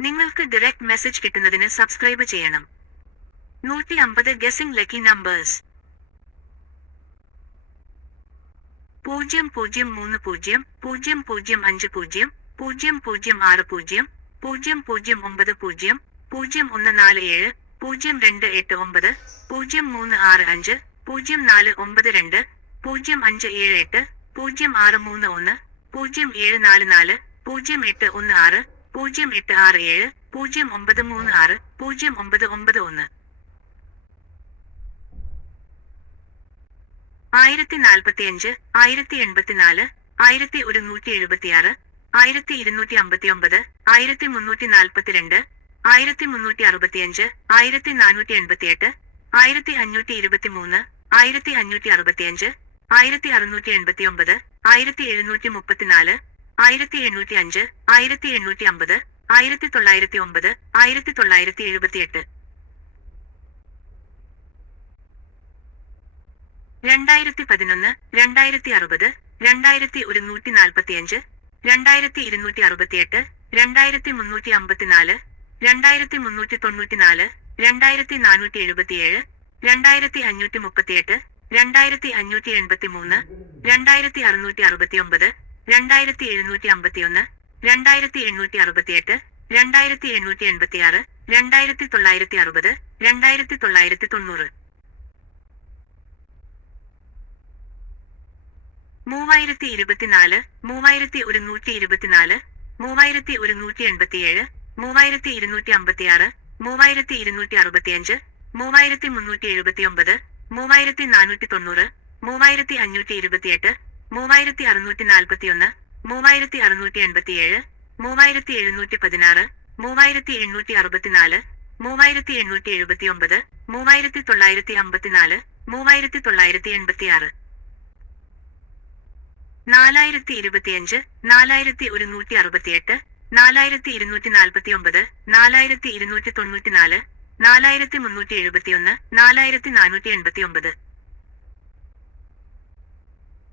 നിങ്ങൾക്ക് direct message കിട്ടുന്നതിന് subscribe ചെയ്യണം. നൂറ്റി അമ്പത് ഗസിംഗ് ലക്കി നമ്പേഴ്സ് പൂജ്യം പൂജ്യം മൂന്ന് പൂജ്യം പൂജ്യം പൂജ്യം അഞ്ച് പൂജ്യം പൂജ്യം പൂജ്യം ആറ് പൂജ്യം പൂജ്യം പൂജ്യം ഒമ്പത് പൂജ്യം പൂജ്യം ഒന്ന് നാല് ഏഴ് പൂജ്യം രണ്ട് എട്ട് ഒമ്പത് പൂജ്യം മൂന്ന് ആറ് അഞ്ച് പൂജ്യം നാല് ഒമ്പത് രണ്ട് പൂജ്യം അഞ്ച് ഏഴ് എട്ട് പൂജ്യം ആറ് മൂന്ന് ഒന്ന് പൂജ്യം ഏഴ് നാല് നാല് പൂജ്യം എട്ട് ഒന്ന് ആറ് പൂജ്യം എട്ട് ആറ് ഏഴ് പൂജ്യം ഒമ്പത് മൂന്ന് ആറ് പൂജ്യം ഒമ്പത് ഒമ്പത് ഒന്ന്. ആയിരത്തി നാൽപ്പത്തിയഞ്ച് ആയിരത്തി എൺപത്തിനാല് ആയിരത്തി ഒരുന്നൂറ്റി എഴുപത്തിയാറ് ആയിരത്തി ഇരുന്നൂറ്റി അമ്പത്തി ഒമ്പത് ആയിരത്തി മുന്നൂറ്റി നാൽപ്പത്തിരണ്ട് ആയിരത്തി മുന്നൂറ്റി അറുപത്തിയഞ്ച് ആയിരത്തി നാനൂറ്റി എൺപത്തിയെട്ട് ആയിരത്തി അഞ്ഞൂറ്റി ഇരുപത്തി മൂന്ന് ആയിരത്തി അഞ്ഞൂറ്റി അറുപത്തിയഞ്ച് ആയിരത്തി അറുന്നൂറ്റി എൺപത്തി ഒമ്പത് ആയിരത്തി എഴുന്നൂറ്റി മുപ്പത്തിനാല് ആയിരത്തി എണ്ണൂറ്റി അഞ്ച് ആയിരത്തി എണ്ണൂറ്റി അമ്പത് ആയിരത്തി തൊള്ളായിരത്തി ഒമ്പത് ആയിരത്തി തൊള്ളായിരത്തി എഴുപത്തിയെട്ട് രണ്ടായിരത്തി പതിനൊന്ന് രണ്ടായിരത്തി അറുപത് രണ്ടായിരത്തി ഒരുന്നൂറ്റി നാൽപ്പത്തിയഞ്ച് രണ്ടായിരത്തി ഇരുന്നൂറ്റി അറുപത്തിയെട്ട് രണ്ടായിരത്തി മുന്നൂറ്റി അമ്പത്തിനാല് രണ്ടായിരത്തി മുന്നൂറ്റി തൊണ്ണൂറ്റിനാല് രണ്ടായിരത്തി നാനൂറ്റി എഴുപത്തിയേഴ് രണ്ടായിരത്തി അഞ്ഞൂറ്റി മുപ്പത്തിയെട്ട് രണ്ടായിരത്തി അഞ്ഞൂറ്റി എൺപത്തി മൂന്ന് രണ്ടായിരത്തി അറുന്നൂറ്റി അറുപത്തിയൊമ്പത് രണ്ടായിരത്തി എഴുന്നൂറ്റി അമ്പത്തിയൊന്ന് രണ്ടായിരത്തി എണ്ണൂറ്റി അറുപത്തിയെട്ട് രണ്ടായിരത്തി എണ്ണൂറ്റി എൺപത്തിയാറ് രണ്ടായിരത്തി തൊള്ളായിരത്തി അറുപത് രണ്ടായിരത്തി തൊള്ളായിരത്തി തൊണ്ണൂറ് മൂവായിരത്തി ഇരുപത്തിനാല് മൂവായിരത്തി ഒരുന്നൂറ്റി ഇരുപത്തിനാല് മൂവായിരത്തി ഒരുന്നൂറ്റി എൺപത്തിയേഴ് മൂവായിരത്തി ഇരുന്നൂറ്റി അമ്പത്തിയാറ് മൂവായിരത്തി ഇരുന്നൂറ്റി അറുപത്തിയഞ്ച് മൂവായിരത്തി മുന്നൂറ്റി എഴുപത്തിയൊമ്പത് മൂവായിരത്തി നാനൂറ്റി തൊണ്ണൂറ് മൂവായിരത്തി അഞ്ഞൂറ്റി ഇരുപത്തിയെട്ട് മൂവായിരത്തി അറുന്നൂറ്റി നാൽപ്പത്തിയൊന്ന് മൂവായിരത്തി അറുന്നൂറ്റി എൺപത്തിയേഴ് മൂവായിരത്തി എഴുന്നൂറ്റി പതിനാറ് മൂവായിരത്തി എണ്ണൂറ്റി അറുപത്തിനാല് മൂവായിരത്തി എണ്ണൂറ്റി എഴുപത്തിയൊമ്പത് മൂവായിരത്തി തൊള്ളായിരത്തി അമ്പത്തിനാല് മൂവായിരത്തി തൊള്ളായിരത്തി എൺപത്തിയാറ് നാലായിരത്തി ഇരുപത്തിയഞ്ച് നാലായിരത്തി ഒരുന്നൂറ്റി അറുപത്തിയെട്ട് നാലായിരത്തി ഇരുന്നൂറ്റി നാൽപ്പത്തി ഒമ്പത് നാലായിരത്തി ഇരുന്നൂറ്റി തൊണ്ണൂറ്റിനാല് നാലായിരത്തി മുന്നൂറ്റി എഴുപത്തിയൊന്ന് നാലായിരത്തി നാനൂറ്റി എൺപത്തി ഒമ്പത്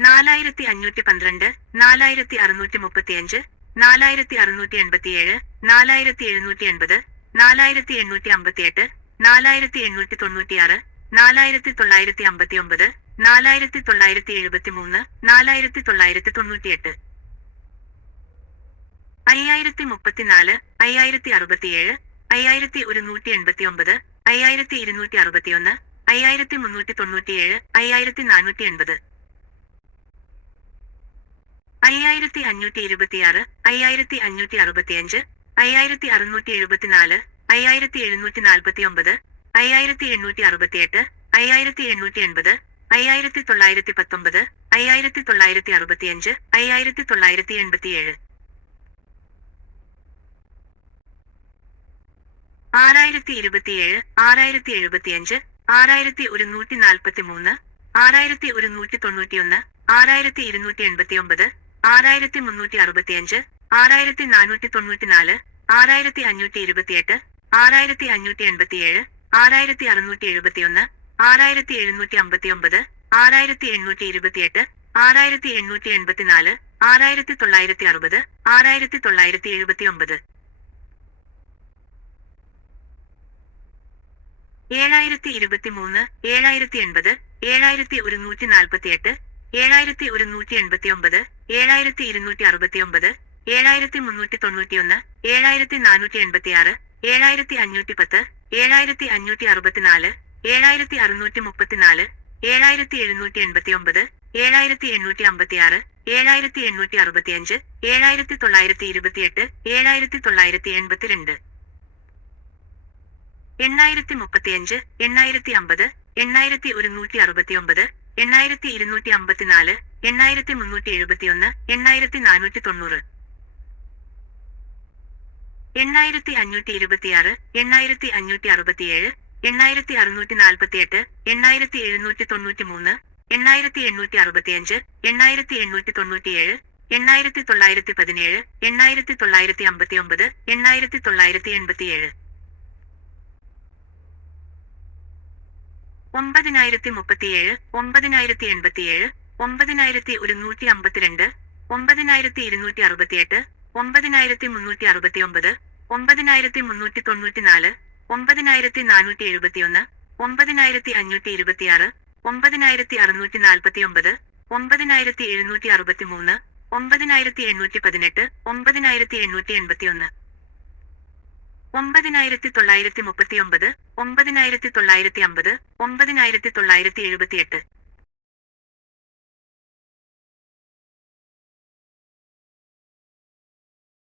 നാലായിരത്തി അഞ്ഞൂറ്റി പന്ത്രണ്ട് നാലായിരത്തി അറുന്നൂറ്റി മുപ്പത്തിയഞ്ച് നാലായിരത്തി അറുന്നൂറ്റി എൺപത്തിയേഴ് നാലായിരത്തി എഴുന്നൂറ്റി എൺപത് നാലായിരത്തി എണ്ണൂറ്റി അമ്പത്തിയെട്ട് നാലായിരത്തി എണ്ണൂറ്റി തൊണ്ണൂറ്റിയാറ് നാലായിരത്തി തൊള്ളായിരത്തി അമ്പത്തി ഒമ്പത് നാലായിരത്തി തൊള്ളായിരത്തി എഴുപത്തി മൂന്ന് നാലായിരത്തി തൊള്ളായിരത്തി തൊണ്ണൂറ്റിയെട്ട് അയ്യായിരത്തി മുപ്പത്തിനാല് അയ്യായിരത്തി അറുപത്തിയേഴ് അയ്യായിരത്തി ഒരുന്നൂറ്റി എൺപത്തി ഒമ്പത് അയ്യായിരത്തി ഇരുന്നൂറ്റി അറുപത്തിയൊന്ന് അയ്യായിരത്തി മുന്നൂറ്റി തൊണ്ണൂറ്റിയേഴ് അയ്യായിരത്തി നാനൂറ്റി എൺപത് അയ്യായിരത്തി അഞ്ഞൂറ്റി ഇരുപത്തിയാറ് അയ്യായിരത്തി അഞ്ഞൂറ്റി അറുപത്തിയഞ്ച് അയ്യായിരത്തി അറുന്നൂറ്റി എഴുപത്തിനാല് അയ്യായിരത്തി എഴുന്നൂറ്റി നാൽപ്പത്തി ഒമ്പത് അയ്യായിരത്തി എണ്ണൂറ്റി അറുപത്തിയെട്ട് അയ്യായിരത്തി എണ്ണൂറ്റി എൺപത് അയ്യായിരത്തി തൊള്ളായിരത്തി പത്തൊമ്പത് അയ്യായിരത്തി തൊള്ളായിരത്തി അറുപത്തിയഞ്ച് അയ്യായിരത്തി തൊള്ളായിരത്തി എൺപത്തിയേഴ് ആറായിരത്തി ഇരുപത്തിയേഴ് ആറായിരത്തി എഴുപത്തിയഞ്ച് ആറായിരത്തി ഒരുന്നൂറ്റി നാൽപ്പത്തി മൂന്ന് ആറായിരത്തി ഒരുന്നൂറ്റി തൊണ്ണൂറ്റിയൊന്ന് ആറായിരത്തി ഇരുന്നൂറ്റി എൺപത്തി ഒമ്പത് ആറായിരത്തി മുന്നൂറ്റി അറുപത്തിയഞ്ച് ആറായിരത്തി നാനൂറ്റി തൊണ്ണൂറ്റിനാല് ആറായിരത്തി അഞ്ഞൂറ്റി ഇരുപത്തിയെട്ട് ആറായിരത്തി അഞ്ഞൂറ്റി എൺപത്തിയേഴ് ആറായിരത്തി അറുന്നൂറ്റി എഴുപത്തിയൊന്ന് ആറായിരത്തി എഴുന്നൂറ്റി അമ്പത്തി ഒമ്പത് ആറായിരത്തി എണ്ണൂറ്റി ഇരുപത്തിയെട്ട് ആറായിരത്തി എണ്ണൂറ്റി എൺപത്തിനാല് ആറായിരത്തി തൊള്ളായിരത്തി അറുപത് ആറായിരത്തി തൊള്ളായിരത്തി എഴുപത്തി ഒമ്പത് ഏഴായിരത്തി ഇരുപത്തിമൂന്ന് ഏഴായിരത്തി എൺപത് ഏഴായിരത്തി ഒരുന്നൂറ്റി നാൽപ്പത്തിയെട്ട് ഏഴായിരത്തി ഒരുന്നൂറ്റി എൺപത്തി ഒമ്പത് ഏഴായിരത്തി ഇരുന്നൂറ്റി അറുപത്തി ഒമ്പത് ഏഴായിരത്തി മുന്നൂറ്റി തൊണ്ണൂറ്റിയൊന്ന് ഏഴായിരത്തി നാനൂറ്റി എൺപത്തിയാറ് ഏഴായിരത്തി അഞ്ഞൂറ്റി പത്ത് ഏഴായിരത്തി അഞ്ഞൂറ്റി അറുപത്തിനാല് ഏഴായിരത്തി അറുന്നൂറ്റി മുപ്പത്തിനാല് ഏഴായിരത്തി എഴുന്നൂറ്റി എൺപത്തി ഒമ്പത് ഏഴായിരത്തി എണ്ണൂറ്റി അമ്പത്തിയാറ് ഏഴായിരത്തി എണ്ണൂറ്റി അറുപത്തിയഞ്ച് ഏഴായിരത്തി തൊള്ളായിരത്തി ഇരുപത്തിയെട്ട് ഏഴായിരത്തി തൊള്ളായിരത്തി എൺപത്തിരണ്ട്. എണ്ണായിരത്തി മുപ്പത്തിയഞ്ച് എണ്ണായിരത്തി അമ്പത് എണ്ണായിരത്തി ഒരുന്നൂറ്റി അറുപത്തിയൊമ്പത് എണ്ണായിരത്തി ഇരുന്നൂറ്റി അമ്പത്തിനാല് എണ്ണായിരത്തി മുന്നൂറ്റി എഴുപത്തിയൊന്ന് എണ്ണായിരത്തി നാനൂറ്റി തൊണ്ണൂറ് എണ്ണായിരത്തി അഞ്ഞൂറ്റി ഇരുപത്തിയാറ് എണ്ണായിരത്തി അഞ്ഞൂറ്റി അറുപത്തിയേഴ് എണ്ണായിരത്തി അറുന്നൂറ്റി നാൽപ്പത്തിയെട്ട് എണ്ണായിരത്തി എഴുന്നൂറ്റി തൊണ്ണൂറ്റി മൂന്ന് എണ്ണായിരത്തി എണ്ണൂറ്റി അറുപത്തിയഞ്ച് എണ്ണായിരത്തി എണ്ണൂറ്റി തൊണ്ണൂറ്റിയേഴ് എണ്ണായിരത്തി തൊള്ളായിരത്തി പതിനേഴ് എണ്ണായിരത്തി തൊള്ളായിരത്തി അമ്പത്തി ഒമ്പത് എണ്ണായിരത്തി തൊള്ളായിരത്തി എൺപത്തിയേഴ് ഒമ്പതിനായിരത്തി മുപ്പത്തിയേഴ് ഒമ്പതിനായിരത്തി എൺപത്തിയേഴ് ഒമ്പതിനായിരത്തി ഒരുന്നൂറ്റി അമ്പത്തിരണ്ട് ഒമ്പതിനായിരത്തി ഇരുന്നൂറ്റി അറുപത്തിയെട്ട് ഒമ്പതിനായിരത്തി മുന്നൂറ്റി അറുപത്തിയൊമ്പത് ഒമ്പതിനായിരത്തി മുന്നൂറ്റി തൊണ്ണൂറ്റിനാല് ഒമ്പതിനായിരത്തി നാനൂറ്റി എഴുപത്തിയൊന്ന് ഒമ്പതിനായിരത്തി അഞ്ഞൂറ്റി ഇരുപത്തിയാറ് ഒമ്പതിനായിരത്തി അറുന്നൂറ്റി നാൽപ്പത്തിയൊമ്പത് ഒമ്പതിനായിരത്തി എഴുന്നൂറ്റി അറുപത്തിമൂന്ന് ഒമ്പതിനായിരത്തി എണ്ണൂറ്റി പതിനെട്ട് ഒമ്പതിനായിരത്തി എണ്ണൂറ്റി എൺപത്തിയൊന്ന് ഒമ്പതിനായിരത്തി തൊള്ളായിരത്തി മുപ്പത്തിയൊമ്പത് ഒമ്പതിനായിരത്തി തൊള്ളായിരത്തി അമ്പത് ഒമ്പതിനായിരത്തി തൊള്ളായിരത്തി എഴുപത്തിയെട്ട്